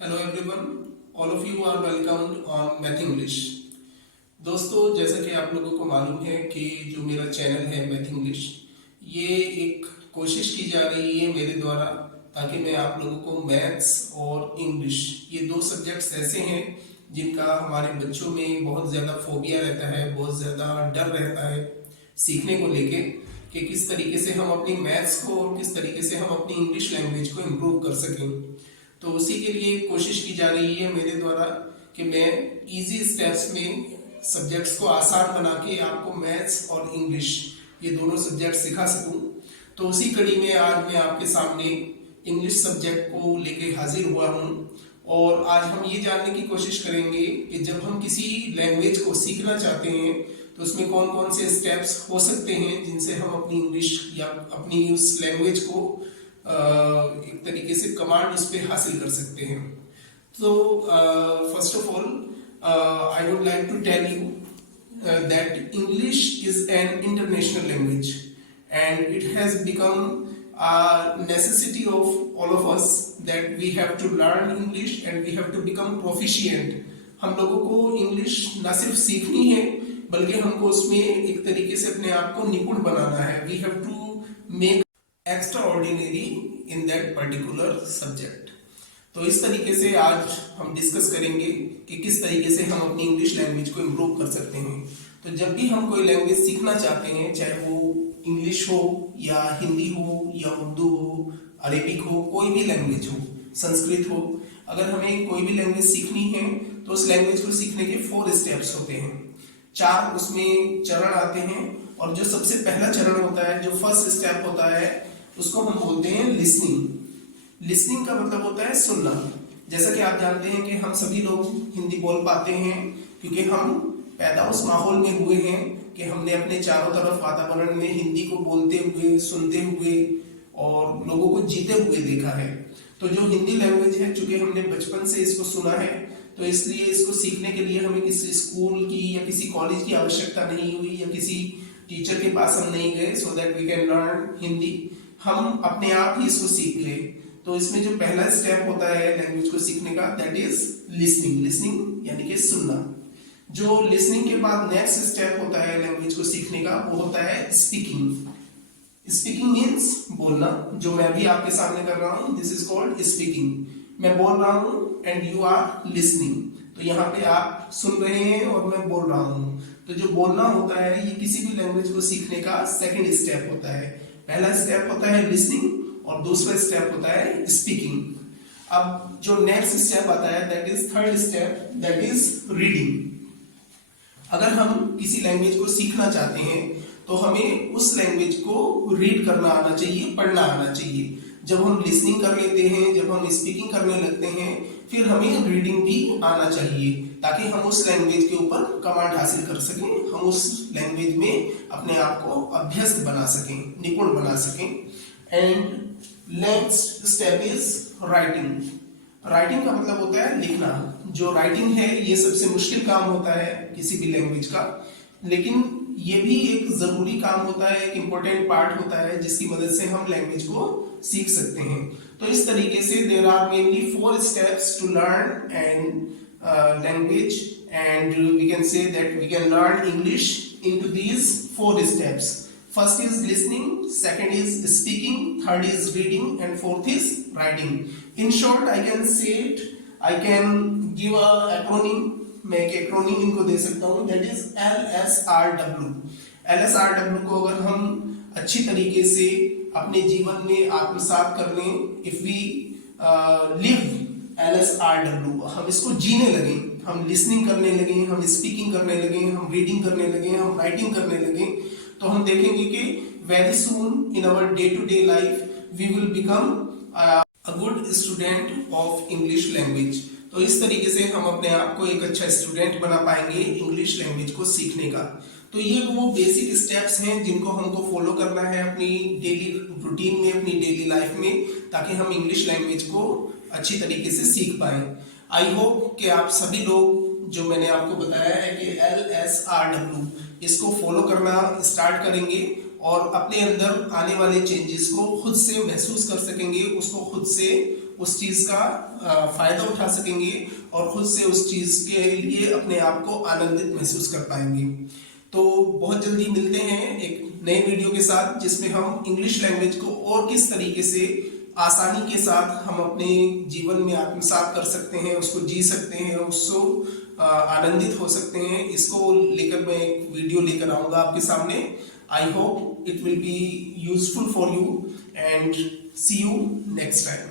Hello everyone, all of you are welcomed on math English. दोस्तों, जैसा कि आप लोगों को मालूम है कि जो मेरा चैनल है मैथ इंग्लिश, ये एक कोशिश की जा रही है मेरे द्वारा ताकि मैं आप लोगों को मैथ्स और इंग्लिश, ये दो सब्जेक्ट्स ऐसे हैं जिनका हमारे बच्चों में बहुत ज़्यादा फोबिया रहता है, बहुत ज़्यादा डर रहता है सीखने को लेके कि किस तरीके से हम अपनी मैथ्स को और किस तरीके से हम अपनी इंग्लिश लैंग्वेज को इम्प्रूव कर सकें। तो उसी के लिए कोशिश की जा रही है मेरे द्वारा कि मैं इजी स्टेप्स में सब्जेक्ट्स को आसान बना के आपको मैथ्स और इंग्लिश ये दोनों सब्जेक्ट सिखा सकूं। तो उसी कड़ी में आज मैं आपके सामने इंग्लिश सब्जेक्ट को लेके हाजिर हुआ हूं और आज हम ये जानने की कोशिश करेंगे कि जब हम किसी लैंग्वेज को सीखना चाहते हैं तो उसमें कौन कौन से स्टेप्स हो सकते हैं जिनसे हम अपनी इंग्लिश या अपनी उस लैंग्वेज को एक तरीके से कमांड उस पर हासिल कर सकते हैं। तो first of all I would like to tell you that English is an international language and it has become a necessity of all of us that we have to learn English and we have to become proficient। हम लोगों को English ना सिर्फ सीखनी है बल्कि हमको उसमें एक तरीके से अपने आप को निपुण बनाना है। We have to make extraordinary in that particular subject। तो इस तरीके से आज हम डिस्कस करेंगे कि किस तरीके से हम अपनी इंग्लिश लैंग्वेज को इम्प्रूव कर सकते हैं। तो जब भी हम कोई लैंग्वेज सीखना चाहते हैं, चाहे वो इंग्लिश हो या हिंदी हो या उर्दू हो, अरेबिक हो, कोई भी लैंग्वेज हो, संस्कृत हो, अगर हमें कोई भी लैंग्वेज सीखनी है तो उस लैंग्वेज को सीखने के 4 स्टेप्स होते हैं, 4 उसमें चरण आते हैं। और जो सबसे पहला चरण होता है, जो फर्स्ट स्टेप होता है, उसको हम बोलते हैं लिसनिंग। लिसनिंग का मतलब होता है सुनना। जैसा कि आप जानते हैं कि हम सभी लोग हिंदी बोल पाते हैं क्योंकि हम पैदा उस माहौल में हुए हैं कि हमने अपने चारों तरफ वातावरण में हिंदी को बोलते हुए, सुनते हुए और लोगों को जीते हुए देखा है। तो जो हिंदी लैंग्वेज है, चूंकि हमने बचपन से इसको सुना है, तो इसलिए इसको सीखने के लिए हमें किसी स्कूल की या किसी कॉलेज की आवश्यकता नहीं हुई या किसी टीचर के पास हम नहीं गए so that we can learn Hindi. हम अपने आप ही इसको सीख गए। तो इसमें जो पहला स्टेप होता है लैंग्वेज को सीखने का, दैट इज लिसनिंग। लिसनिंग यानी कि सुनना। जो लिसनिंग के बाद नेक्स्ट स्टेप होता है लैंग्वेज को सीखने का, वो होता है स्पीकिंग। स्पीकिंग मीन्स बोलना, जो मैं भी आपके सामने कर रहा हूं, दिस इज कॉल्ड स्पीकिंग। मैं बोल रहा हूं एंड यू आर लिसनिंग। तो यहाँ पे आप सुन रहे हैं और मैं बोल रहा हूं। तो जो बोलना होता है, ये किसी भी लैंग्वेज को सीखने का सेकेंड स्टेप होता है। पहला स्टेप होता है लिसनिंग और दूसरा स्टेप होता है स्पीकिंग। अब जो नेक्स्ट स्टेप आता है, that is third step, that is reading. अगर हम किसी लैंग्वेज को सीखना चाहते हैं तो हमें उस लैंग्वेज को रीड करना आना चाहिए, पढ़ना आना चाहिए। जब हम लिसनिंग कर लेते हैं, जब हम स्पीकिंग करने लगते हैं, फिर हमें रीडिंग भी आना चाहिए ताकि हम उस लैंग्वेज के ऊपर कमांड हासिल कर सकें, हम उस लैंग्वेज में अपने आप को अभ्यस्त बना सकें, निपुण बना सकें। And next step is writing. Writing का मतलब होता है लिखना। जो राइटिंग है, ये सबसे मुश्किल काम होता है किसी भी लैंग्वेज का, लेकिन ये भी एक जरूरी काम होता है, एक इम्पोर्टेंट पार्ट होता है जिसकी मदद से हम लैंग्वेज को सीख सकते हैं। तो इस तरीके से there are mainly 4 steps to learn and language and we can say that we can learn English into these 4 steps. First is listening, second is speaking, third is reading, and fourth is writing. In short, I can say it, I can give a acronym. मैं एक acronym इनको दे सकता हूँ, that is LSRW। LSRW को अगर हम अच्छी तरीके से अपने जीवन में आत्मसात कर लें, if we live LSRW, हम इसको जीने लगे, हम लिसनिंग करने लगे, हम स्पीकिंग करने लगे, हम रीडिंग करने लगे, हम राइटिंग करने लगे, तो हम देखेंगे कि very soon in our day to day life we will become a good student of English language. तो इस तरीके से हम अपने आप को एक अच्छा स्टूडेंट बना पाएंगे इंग्लिश लैंग्वेज को सीखने का। तो ये वो बेसिक स्टेप्स हैं जिनको हमको फॉलो करना है अपनी डेली रूटीन में, अपनी डेली लाइफ में, ताकि हम इंग्लिश लैंग्वेज को अच्छी तरीके से सीख पाए। आई होप कि आप सभी लोग, जो मैंने आपको बताया है कि LSRW, इसको फॉलो करना स्टार्ट करेंगे और अपने अंदर आने वाले चेंजेस को खुद से महसूस कर सकेंगे, उसको खुद से उस चीज का फायदा उठा सकेंगे और खुद से उस चीज के लिए अपने आप को आनंदित महसूस कर पाएंगे। तो बहुत जल्दी मिलते हैं एक नए वीडियो के साथ, जिसमें हम इंग्लिश लैंग्वेज को और किस तरीके से आसानी के साथ हम अपने जीवन में आत्मसात कर सकते हैं, उसको जी सकते हैं, उसको आनंदित हो सकते हैं। इसको लेकर मैं एक वीडियो लेकर आऊंगा आपके सामने। I hope it will be useful for you and see you next time.